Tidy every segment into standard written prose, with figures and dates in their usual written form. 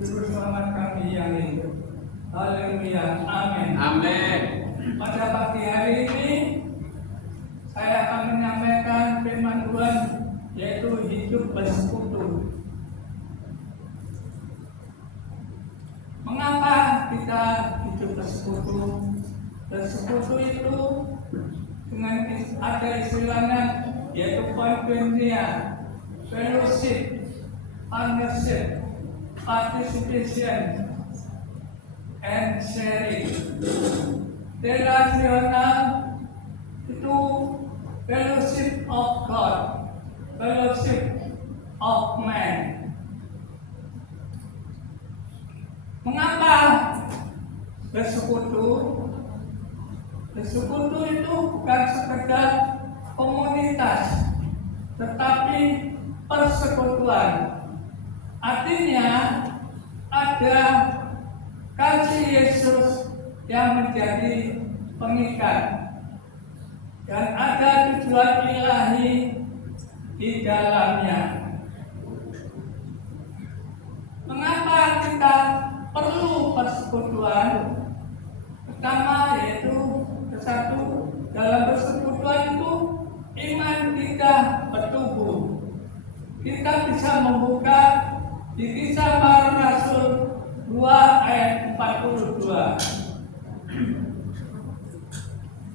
Juru selamat kami yang hidup. Haleluya, amin. Amin. Pada pagi hari ini saya akan menyampaikan firman Tuhan, yaitu hidup bersekutu. Mengapa kita hidup bersekutu? Bersekutu itu dengan ada istilahnya, yaitu koinonia, fellowship, partnership, participation, and sharing. Relasional itu fellowship of God, fellowship of man. Mengapa bersekutu? Bersekutu itu bukan sekedar komunitas, tetapi persekutuan. Artinya ada kasih Yesus yang menjadi pengikat dan ada tujuan ilahi di dalamnya. Mengapa kita perlu persekutuan? Pertama yaitu satu, dalam persekutuan itu iman kita bertumbuh. Kita bisa membuka di Kisah Para Rasul 2 ayat 42.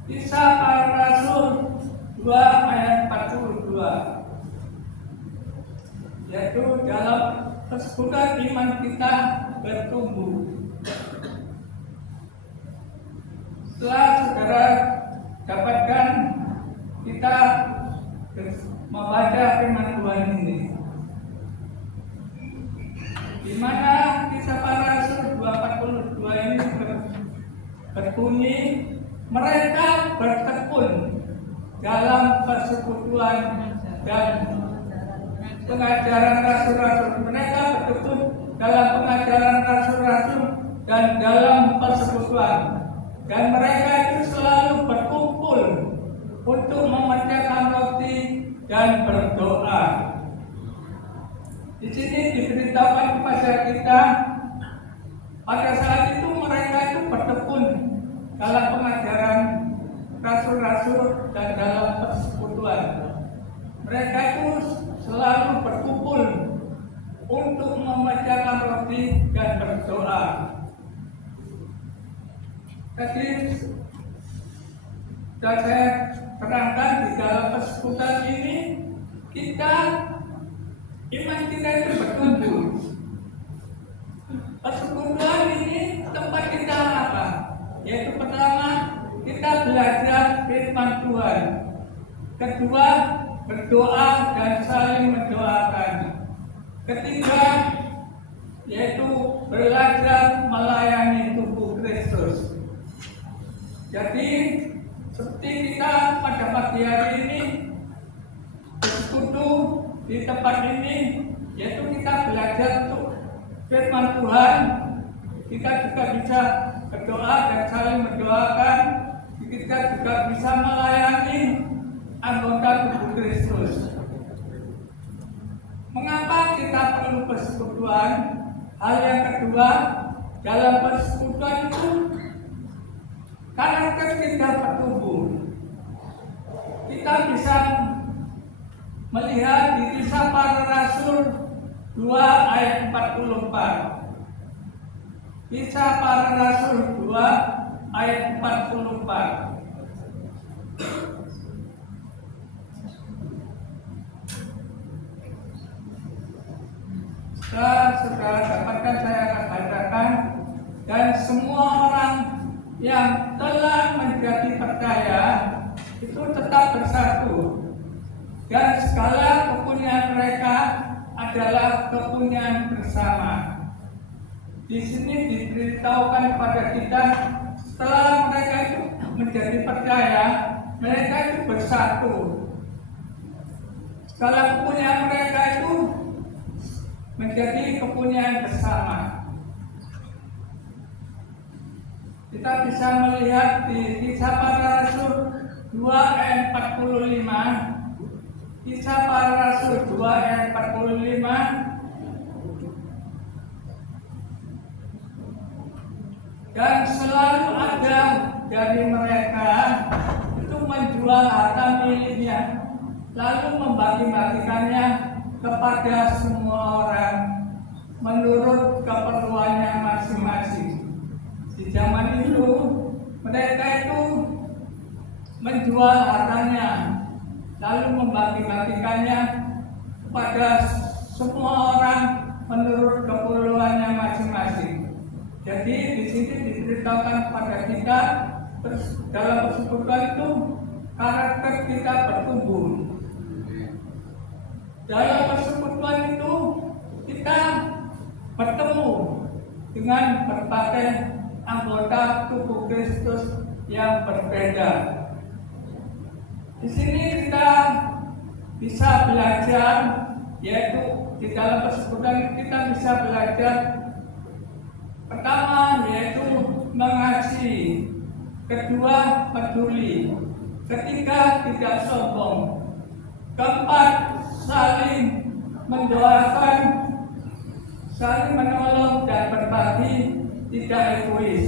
Kisah Para Rasul 2 ayat 42. Yaitu dalam persekutuan iman kita bertumbuh. Setelah saudara dapatkan, kita membaca firman Tuhan ini, di mana Kisah Para Rasul 2:42 ini berbunyi, mereka bertekun dalam persekutuan dan pengajaran rasul-rasul. Mereka bertekun dalam pengajaran rasul-rasul dan dalam persekutuan. Dan mereka itu selalu berkumpul untuk memecahkan roti dan berdoa. Di sini diberitahukan kepada kita, pada saat itu mereka itu bertekun dalam pengajaran rasul-rasul dan dalam persekutuan. Mereka itu selalu berkumpul untuk memecahkan roti dan berdoa. Tadi sudah saya terangkan di dalam persekutuan ini iman kita itu bertumbuh. Persekutuan ini tempat kita apa? Yaitu pertama, kita belajar firman Tuhan. Kedua, berdoa dan saling mendoakan. Ketiga, yaitu belajar melayani tubuh Kristus. Jadi seperti kita pada pagi hari ini bersekutu di tempat ini, yaitu kita belajar untuk firman Tuhan. Kita juga bisa berdoa dan saling mendoakan. Kita juga bisa melayani anggota tubuh Kristus. Mengapa kita perlu persekutuan? Hal yang kedua, dalam persekutuan itu karakter kita bertumbuh. Kita bisa melihat di Kisah Para Rasul 2 ayat 44. Kisah Para Rasul 2 ayat 44. Saudara dapatkan, saya akan bacakan. Dan semua orang yang telah menjadi percaya itu tetap bersatu, dan segala kepunyaan mereka adalah kepunyaan bersama. Di sini diberitahukan kepada kita, setelah mereka itu menjadi percaya, mereka itu bersatu. Segala kepunyaan mereka itu menjadi kepunyaan bersama. Kita bisa melihat di Kisah Para Rasul 2 ayat 45. Kisah Para Rasul 2 ayat 45. dan selalu ada dari mereka itu menjual harta miliknya lalu membagi-bagikannya kepada semua orang menurut keperluannya masing-masing. Di zaman itu mereka itu menjual hartanya lalu membagi-bagikannya kepada semua orang menurut keperluannya masing-masing. Jadi di sini diceritakan kepada kita dalam persekutuan itu karakter kita bertumbuh. Dalam persekutuan itu kita bertemu dengan berbagai anggota tubuh Kristus yang berbeda. Di sini kita bisa belajar, yaitu di dalam persekutuan kita bisa belajar pertama yaitu mengasihi, kedua peduli, ketiga tidak sombong, keempat saling mendoakan, saling menolong dan berbagi, tidak egois.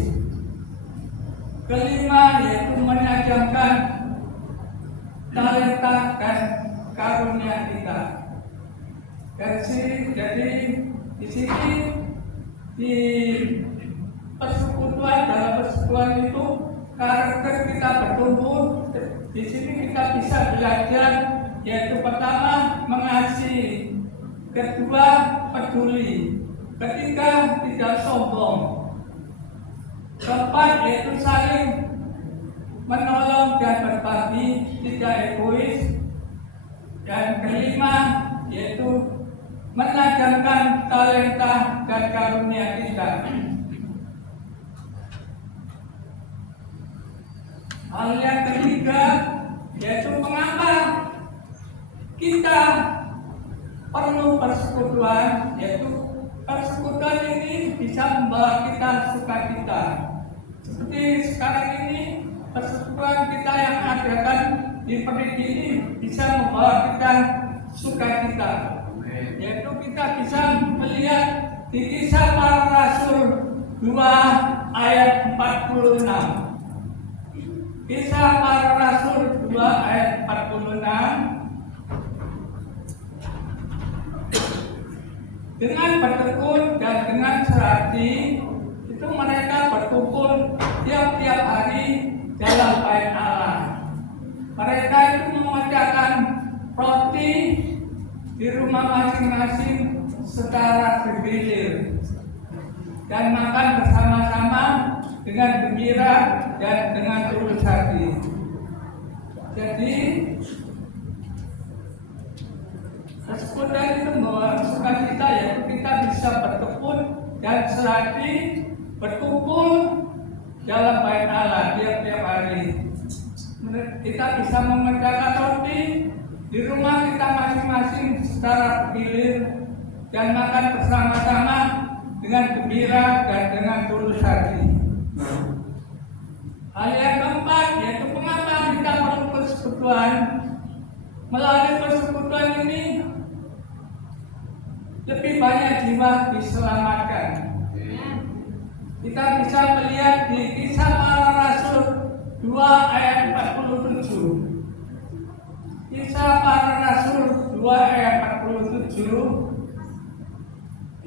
Kelima yaitu menajamkan talenta dan karunia kita. Jadi di sini di persekutuan, dalam persekutuan itu karakter kita bertumbuh. Di sini kita bisa belajar yaitu pertama mengasihi, kedua peduli, ketiga tidak sombong, keempat yaitu saling menolong dan berbagi, tidak egois, dan kelima yaitu menajamkan talenta dan karunia kita. Hal yang ketiga yaitu mengapa kita perlu persekutuan, yaitu persekutuan ini bisa membawa kita sukacita. Seperti sekarang ini persekutuan kita yang adakan di Perigi ini bisa membawa kita sukacita, yaitu kita bisa melihat di Kisah Para Rasul 2 ayat 46. Kisah Para Rasul 2 ayat 46. Dengan bertekun dan dengan serati itu mereka berkumpul tiap-tiap hari dalam bait Allah. Mereka itu memecahkan roti di rumah masing-masing secara bergilir dan makan bersama-sama dengan gembira dan dengan tulus hati. Jadi persekutuan itu membawa sukacita, yaitu kita bisa bertekun dan serati berkumpul dalam bait Allah tiap-tiap hari. Kita bisa memecahkan roti di rumah kita masing-masing secara bergilir dan makan bersama-sama dengan gembira dan dengan tulus hati. Hal yang keempat yaitu mengapa kita perlu persekutuan. Melalui persekutuan ini lebih banyak jiwa diselamatkan. Kita bisa melihat di Kisah Para Rasul 2 ayat 47. Kisah Para Rasul 2 ayat 47.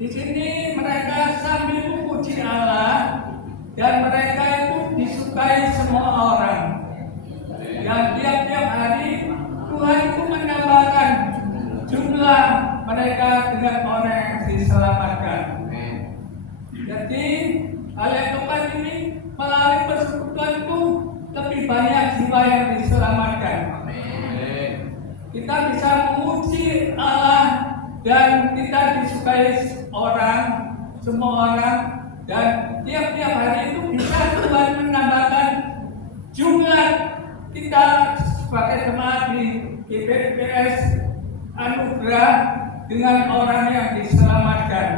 Di sini mereka sambil memuji Allah dan mereka itu disukai semua orang. Dan tiap-tiap hari Tuhan itu menambahkan jumlah mereka dengan orang yang diselamatkan. Jadi hal yang keempat ini melalui persekutuan itu lebih banyak jiwa yang diselamatkan. Kita bisa memuji Allah dan kita disukai orang, semua orang, dan tiap-tiap hari itu bisa Tuhan menambahkan jumlah kita sebagai jemaat di GBPS Anugerah dengan orang yang diselamatkan.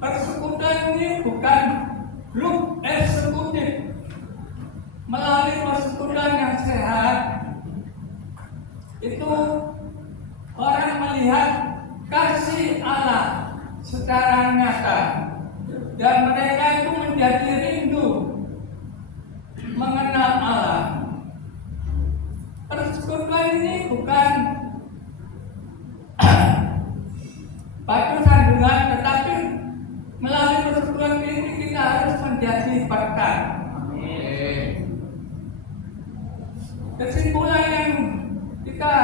Persekutuan ini bukan grup eksekutif. Melalui persekutuan yang sehat itu orang melihat kasih Allah secara nyata, dan mereka itu menjadi rindu mengenal Allah. Persekutuan ini bukan batu sandungan, tetapi melalui persekutuan ini kita harus menjadi berkat. Kesimpulan yang kita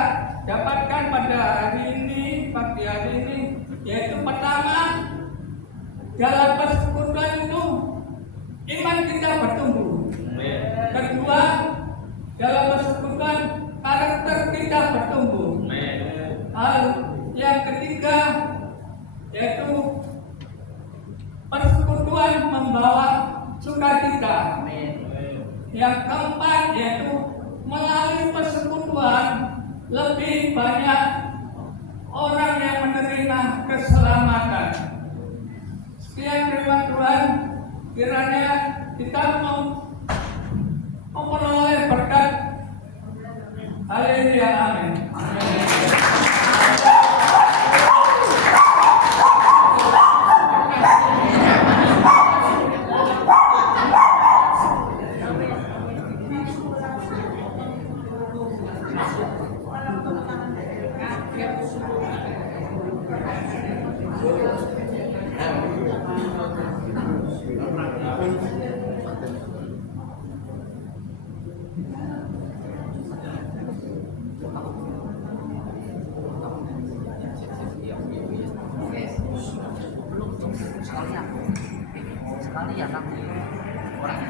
dapatkan pada hari ini, pagi hari ini, yaitu pertama, dalam persekutuan itu iman kita bertumbuh. Kedua, dalam persekutuan karakter kita bertumbuh. Lalu yang ketiga, yaitu persekutuan membawa sukacita. Yang keempat, yaitu melalui persekutuan lebih banyak orang yang menerima keselamatan. Sekian firman Tuhan, kiranya kita mau memperoleh berkat. Haleluya, amin. Sekali ya, orang